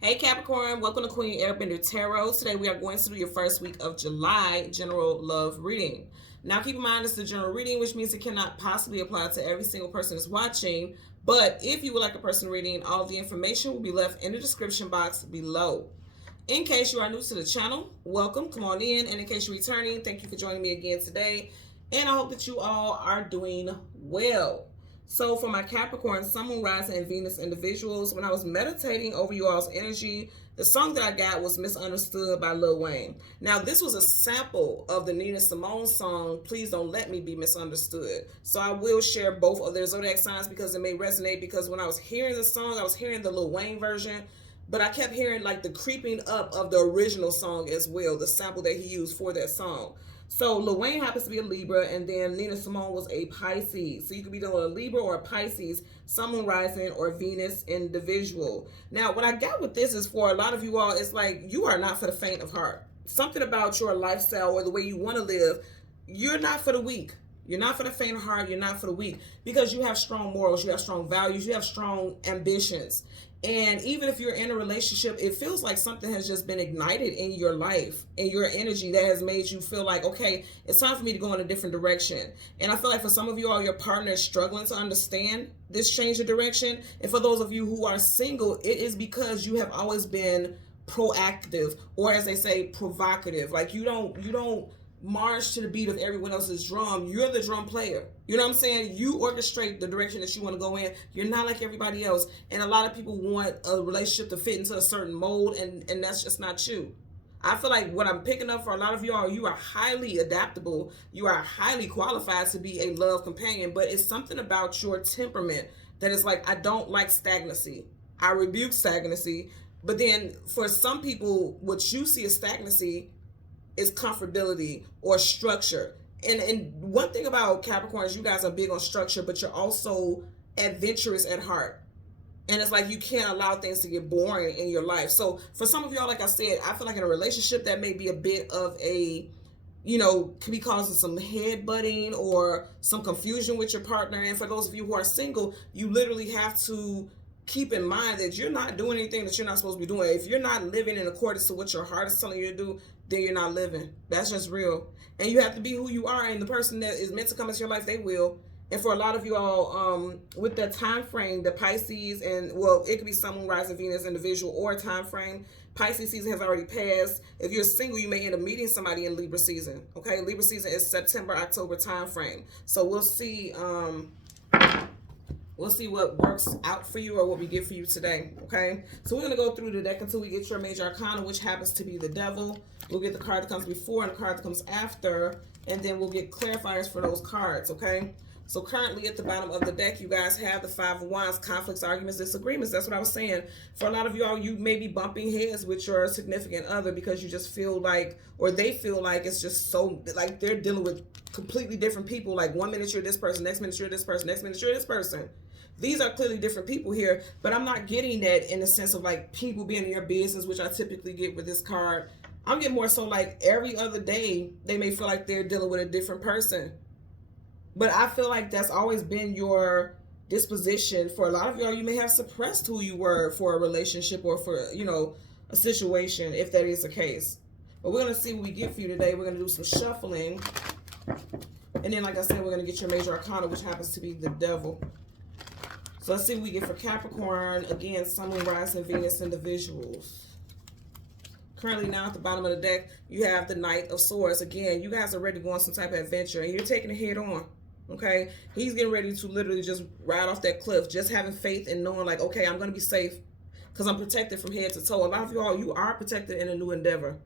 Hey Capricorn, welcome to Queen Airbender Tarot. Today we are going to do your first week of July general love reading. Now keep in mind it's the general reading, which means it cannot possibly apply to every single person that's watching. But if you would like a personal reading, all of the information will be left in the description box below. In case you are new to the channel, welcome, come on in. And in case you're returning, thank you for joining me again today. And I hope that you all are doing well. So for my Capricorn, Sun, Moon, Rising, and Venus individuals, when I was meditating over you all's energy, the song that I got was Misunderstood by Lil Wayne. Now, this was a sample of the Nina Simone song, Please Don't Let Me Be Misunderstood. So I will share both of their zodiac signs because it may resonate, because when I was hearing the song, I was hearing the Lil Wayne version, but I kept hearing like the creeping up of the original song as well, the sample that he used for that song. So Lil Wayne happens to be a Libra, and then Nina Simone was a Pisces. So you could be doing a Libra or a Pisces, Sun, Moon, Rising, or Venus individual. Now, what I got with this is for a lot of you all, it's like you are not for the faint of heart. Something about your lifestyle or the way you want to live, you're not for the weak. You're not for the faint of heart. You're not for the weak, because you have strong morals, you have strong values, you have strong ambitions. And even if you're in a relationship, it feels like something has just been ignited in your life, in your energy, that has made you feel like, okay, it's time for me to go in a different direction. And I feel like for some of you all, your partner is struggling to understand this change of direction. And for those of you who are single, it is because you have always been proactive, or as they say, provocative. Like you don't march to the beat of everyone else's drum. You're the drum player. You know what I'm saying? You orchestrate the direction that you want to go in. You're not like everybody else. And a lot of people want a relationship to fit into a certain mold, and that's just not you. I feel like what I'm picking up for a lot of y'all, you are highly adaptable. You are highly qualified to be a love companion, but it's something about your temperament that is like, I don't like stagnancy. I rebuke stagnancy. But then for some people, what you see as stagnancy is comfortability or structure. And one thing about Capricorns, you guys are big on structure, but you're also adventurous at heart. And it's like you can't allow things to get boring in your life. So for some of y'all, like I said, I feel like in a relationship that may be a bit of a, could be causing some head butting or some confusion with your partner. And for those of you who are single, you literally have to keep in mind that you're not doing anything that you're not supposed to be doing. If you're not living in accordance to what your heart is telling you to do, then you're not living. That's just real. And you have to be who you are, and the person that is meant to come into your life, they will. And for a lot of you all, with that time frame, the Pisces, and well, it could be Sun, Moon, Rising, Venus individual or time frame. Pisces season has already passed. If you're single, you may end up meeting somebody in Libra season. Okay, Libra season is September, October time frame. So we'll see. We'll see what works out for you or what we get for you today, okay? So we're going to go through the deck until we get your major arcana, which happens to be the Devil. We'll get the card that comes before and the card that comes after, and then we'll get clarifiers for those cards, okay? So currently at the bottom of the deck, you guys have the Five of Wands, conflicts, arguments, disagreements. That's what I was saying. For a lot of y'all, you may be bumping heads with your significant other because you just feel like, or they feel like it's just so, like they're dealing with completely different people. Like 1 minute you're this person, next minute you're this person, next minute you're this person. These are clearly different people here, but I'm not getting that in the sense of like people being in your business, which I typically get with this card. I'm getting more so like every other day, they may feel like they're dealing with a different person. But I feel like that's always been your disposition. For a lot of y'all, you may have suppressed who you were for a relationship or for, a situation, if that is the case. But we're going to see what we get for you today. We're going to do some shuffling. And then, like I said, we're going to get your major arcana, which happens to be the Devil. So let's see what we get for Capricorn. Again, Sun, Moon, Rising, Venus individuals. Currently now at the bottom of the deck, you have the Knight of Swords. Again, you guys are ready to go on some type of adventure, and you're taking it head on. Okay? He's getting ready to literally just ride off that cliff, just having faith and knowing like, okay, I'm going to be safe because I'm protected from head to toe. A lot of you all, you are protected in a new endeavor.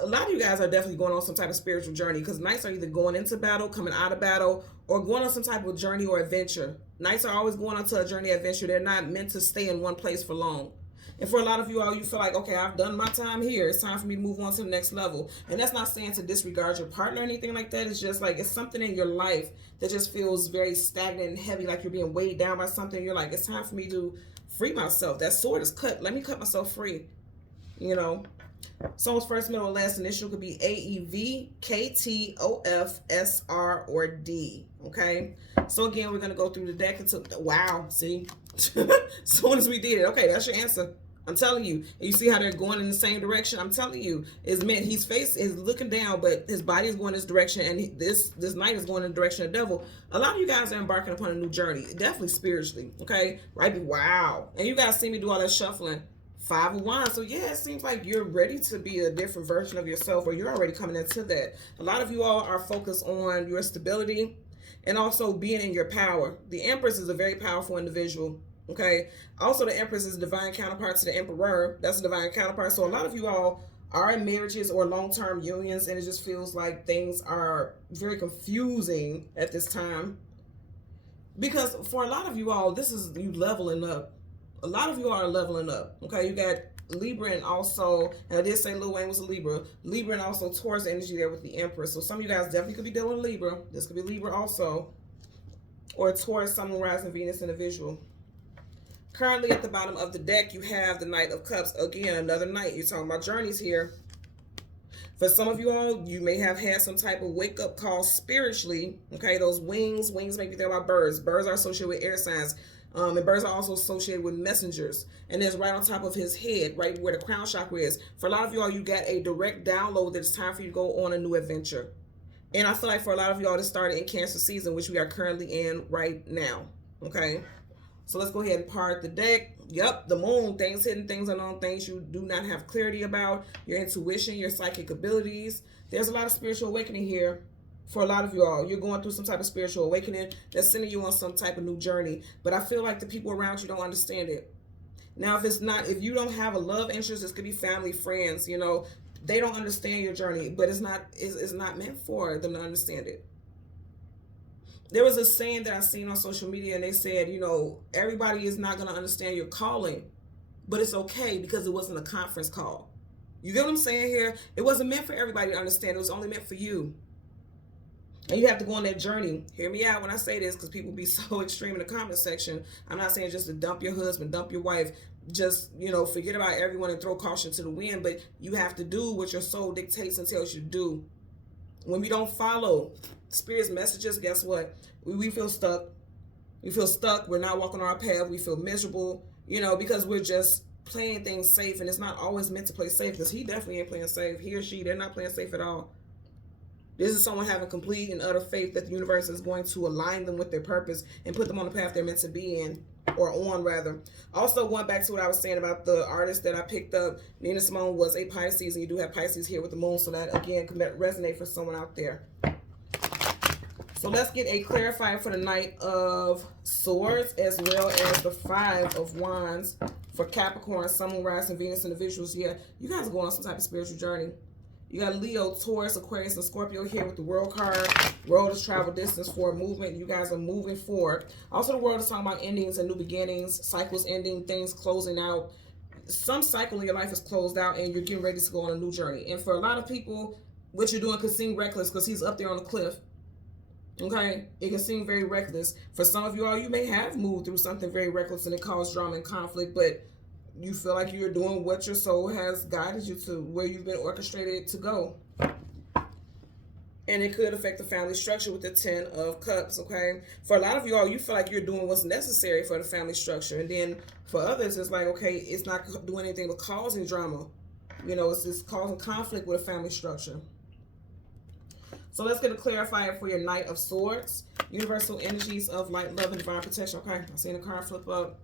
A lot of you guys are definitely going on some type of spiritual journey, because Knights are either going into battle, coming out of battle, or going on some type of journey or adventure. Knights are always going on to a journey adventure. They're not meant to stay in one place for long. And for a lot of you all, you feel like, okay, I've done my time here. It's time for me to move on to the next level. And that's not saying to disregard your partner or anything like that. It's just like, it's something in your life that just feels very stagnant and heavy, like you're being weighed down by something. You're like, it's time for me to free myself. That sword is cut. Let me cut myself free, Someone's first, middle, and last initial could be AEV, KT, OF, SR, or D. Okay. So again, we're gonna go through the deck until wow. See, as soon as we did it, okay, that's your answer. I'm telling you. And you see how they're going in the same direction? I'm telling you. It's meant he's looking down, but his body is going this direction, and this knight is going in the direction of the devil. A lot of you guys are embarking upon a new journey, definitely spiritually, okay? Right? Wow. And you guys see me do all that shuffling. 5 of Wands. So yeah, it seems like you're ready to be a different version of yourself, or you're already coming into that. A lot of you all are focused on your stability and also being in your power. The Empress is a very powerful individual. Okay. Also, the Empress is a divine counterpart to the Emperor. That's a divine counterpart. So a lot of you all are in marriages or long-term unions, and it just feels like things are very confusing at this time. Because for a lot of you all, this is you leveling up. A lot of you are leveling up. Okay. You got Libra, and also, and I did say Lil Wayne was a Libra. Libra and also Taurus energy there with the Empress. So some of you guys definitely could be dealing with Libra. This could be Libra also. Or Taurus, Sun, Moon, Rising, Venus individual. Currently at the bottom of the deck, you have the Knight of Cups. Again, another knight. You're talking about journeys here. For some of you all, you may have had some type of wake-up call spiritually. Okay, those wings make you think about birds. Birds are associated with air signs. And birds are also associated with messengers. And there's right on top of his head, right where the crown chakra is. For a lot of you all, you got a direct download that it's time for you to go on a new adventure. And I feel like for a lot of you all, this started in Cancer season, which we are currently in right now. Okay. So let's go ahead and part the deck. Yep, the moon, things hidden, things unknown, things you do not have clarity about, your intuition, your psychic abilities. There's a lot of spiritual awakening here for a lot of you all. You're going through some type of spiritual awakening that's sending you on some type of new journey. But I feel like the people around you don't understand it. Now, if you don't have a love interest, this could be family, friends, you know, they don't understand your journey, but it's not meant for them to understand it. There was a saying that I seen on social media, and they said, you know, everybody is not going to understand your calling, but it's okay because it wasn't a conference call. You get what I'm saying here? It wasn't meant for everybody to understand. It was only meant for you. And you have to go on that journey. Hear me out when I say this, because people be so extreme in the comment section. I'm not saying just to dump your husband, dump your wife, just, you know, forget about everyone and throw caution to the wind, but you have to do what your soul dictates and tells you to do. When we don't follow Spirit's messages, guess what? We feel stuck. We feel stuck. We're not walking on our path. We feel miserable, you know, because we're just playing things safe, and it's not always meant to play safe, because he definitely ain't playing safe. He or she, they're not playing safe at all. This is someone having complete and utter faith that the universe is going to align them with their purpose and put them on the path they're meant to be in, or on rather. Also, going back to what I was saying about the artist that I picked up, Nina Simone was a Pisces, and you do have Pisces here with the moon, so that again can resonate for someone out there. So let's get a clarifier for the Knight of Swords as well as the 5 of Wands for Capricorn, Sun, Moon, Rising, Venus individuals. Yeah, you guys are going on some type of spiritual journey. You got Leo, Taurus, Aquarius, and Scorpio here with the World card. World is travel distance for movement. You guys are moving forward. Also, the World is talking about endings and new beginnings, cycles ending, things closing out. Some cycle in your life is closed out, and you're getting ready to go on a new journey. And for a lot of people, what you're doing could seem reckless because he's up there on the cliff. Okay, it can seem very reckless. For some of you all, you may have moved through something very reckless and it caused drama and conflict, but you feel like you're doing what your soul has guided you to, where you've been orchestrated to go. And it could affect the family structure with the 10 of Cups, okay? For a lot of you all, you feel like you're doing what's necessary for the family structure. And then for others, it's like, okay, it's not doing anything but causing drama. You know, it's just causing conflict with a family structure. So let's get a clarifier for your Knight of Swords. Universal energies of light, love, and divine protection. Okay, I've seen the card flip up.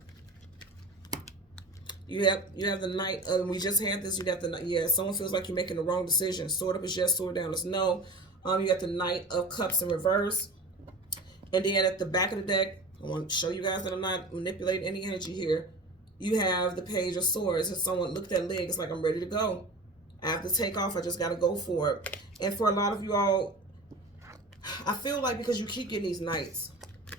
You have the Knight. We just had this. You got the, yeah, someone feels like you're making the wrong decision. Sword up is yes, sword down is no. You got the Knight of Cups in reverse. And then at the back of the deck, I want to show you guys that I'm not manipulating any energy here. You have the Page of Swords. And someone looked at leg, it's like, I'm ready to go. I have to take off. I just got to go for it. And for a lot of you all, I feel like because you keep getting these knights,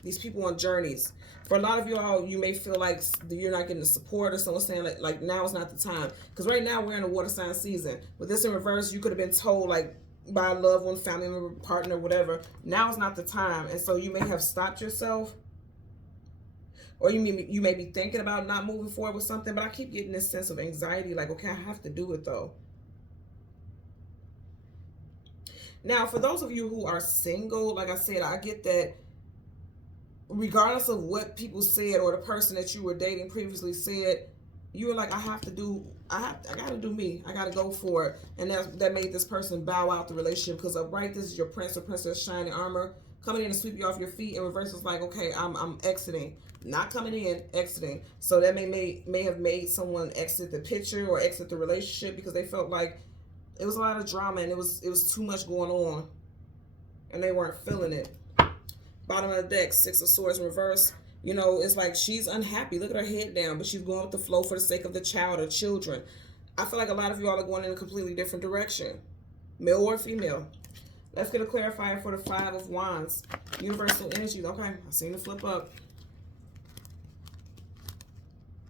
these people on journeys, for a lot of you all, you may feel like you're not getting the support, or someone saying like now is not the time. Because right now we're in a water sign season. With this in reverse, you could have been told like by a loved one, family member, partner, whatever, now is not the time. And so you may have stopped yourself, or you may be thinking about not moving forward with something, but I keep getting this sense of anxiety, like, okay, I have to do it though. Now, for those of you who are single, like I said, I get that regardless of what people said or the person that you were dating previously said, you were like, I gotta do me. I gotta go for it. And that made this person bow out the relationship, because upright, this is your prince or princess shining armor coming in and sweep you off your feet. In reverse is like, okay, I'm exiting. Not coming in, exiting. So that may have made someone exit the picture or exit the relationship because they felt like it was a lot of drama and it was too much going on and they weren't feeling it. Bottom of the deck, Six of Swords in reverse. You know, it's like she's unhappy. Look at her head down, but she's going with the flow for the sake of the child or children. I feel like a lot of you all are going in a completely different direction, male or female. Let's get a clarifier for the Five of Wands. Universal energy. Okay, I seen the flip up.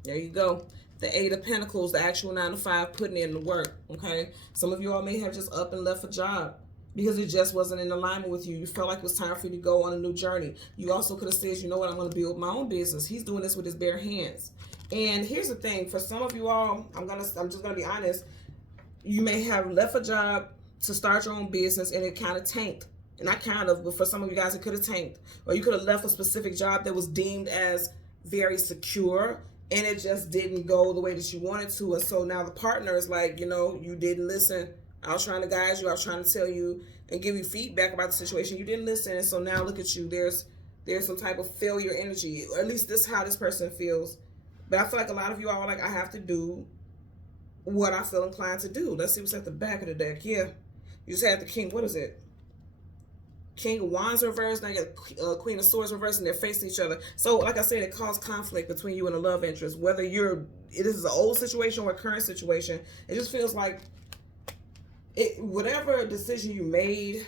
There you go. The Eight of Pentacles, the actual 9 to 5, putting in the work. Okay, some of you all may have just up and left a job because it just wasn't in alignment with you. You felt like it was time for you to go on a new journey. You also could have said, you know what, I'm going to build my own business. He's doing this with his bare hands. And here's the thing, for some of you all, I'm just gonna be honest, you may have left a job to start your own business and it kind of tanked. Not kind of, but for some of you guys it could have tanked. Or you could have left a specific job that was deemed as very secure and it just didn't go the way that you wanted to. And so now the partner is like, you know, you didn't listen. I was trying to guide you. I was trying to tell you and give you feedback about the situation. You didn't listen. And so now look at you. There's some type of failure energy. Or at least this is how this person feels. But I feel like a lot of you all are like, I have to do what I feel inclined to do. Let's see what's at the back of the deck. Yeah. You just had the King. What is it? King of Wands reverse. Now you got Queen of Swords reverse, and they're facing each other. So, like I said, it caused conflict between you and a love interest. Whether this is an old situation or a current situation, it just feels like whatever decision you made,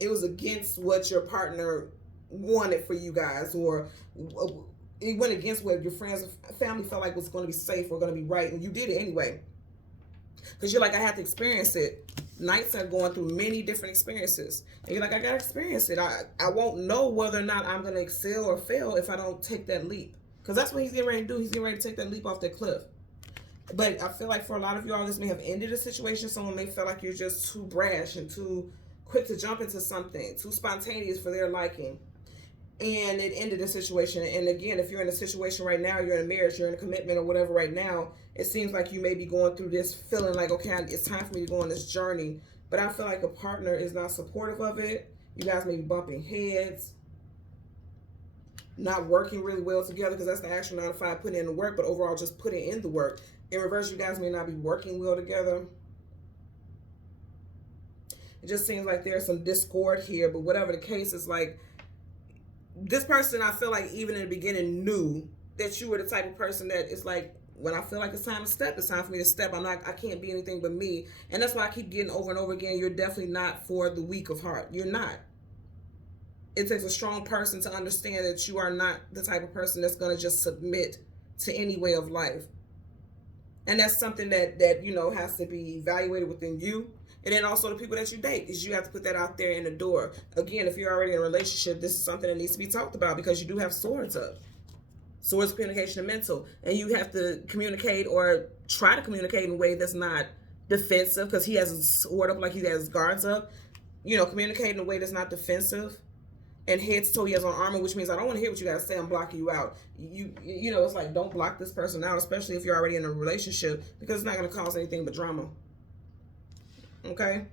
it was against what your partner wanted for you guys, or it went against what your friends and family felt like was going to be safe or going to be right, and you did it anyway. Because you're like, I have to experience it. Knights are going through many different experiences. And you're like, I got to experience it. I won't know whether or not I'm going to excel or fail if I don't take that leap. Because that's what he's getting ready to do. He's getting ready to take that leap off that cliff. But I feel like for a lot of y'all, this may have ended a situation. Someone may feel like you're just too brash and too quick to jump into something, too spontaneous for their liking. And it ended the situation. And again, if you're in a situation right now, you're in a marriage, you're in a commitment or whatever right now, it seems like you may be going through this feeling like, okay, it's time for me to go on this journey. But I feel like a partner is not supportive of it. You guys may be bumping heads, not working really well together, because that's the actual 9 to 5, putting in the work, but overall just putting in the work. In reverse, you guys may not be working well together. It just seems like there's some discord here, but whatever the case, it's like, this person, I feel like even in the beginning knew that you were the type of person that is like, when I feel like it's time to step, it's time for me to step. I can't be anything but me. And that's why I keep getting over and over again, you're definitely not for the weak of heart. You're not. It takes a strong person to understand that you are not the type of person that's going to just submit to any way of life. And that's something that you know, has to be evaluated within you. And then also the people that you date, because you have to put that out there in the door. Again, if you're already in a relationship, this is something that needs to be talked about, because you do have swords up. Swords of communication and mental. And you have to communicate or try to communicate in a way that's not defensive, because he has his sword up like he has his guards up. You know, communicate in a way that's not defensive. And head to toe, he has on armor, which means I don't want to hear what you got to say. I'm blocking you out. You know, it's like, don't block this person out, especially if you're already in a relationship, because it's not going to cause anything but drama. Okay,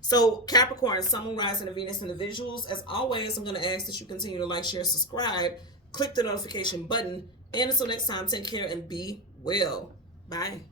so Capricorn, Sun, Moon, Rising, and Venus individuals, as always, I'm going to ask that you continue to like, share, subscribe, click the notification button, and until next time, take care and be well. Bye.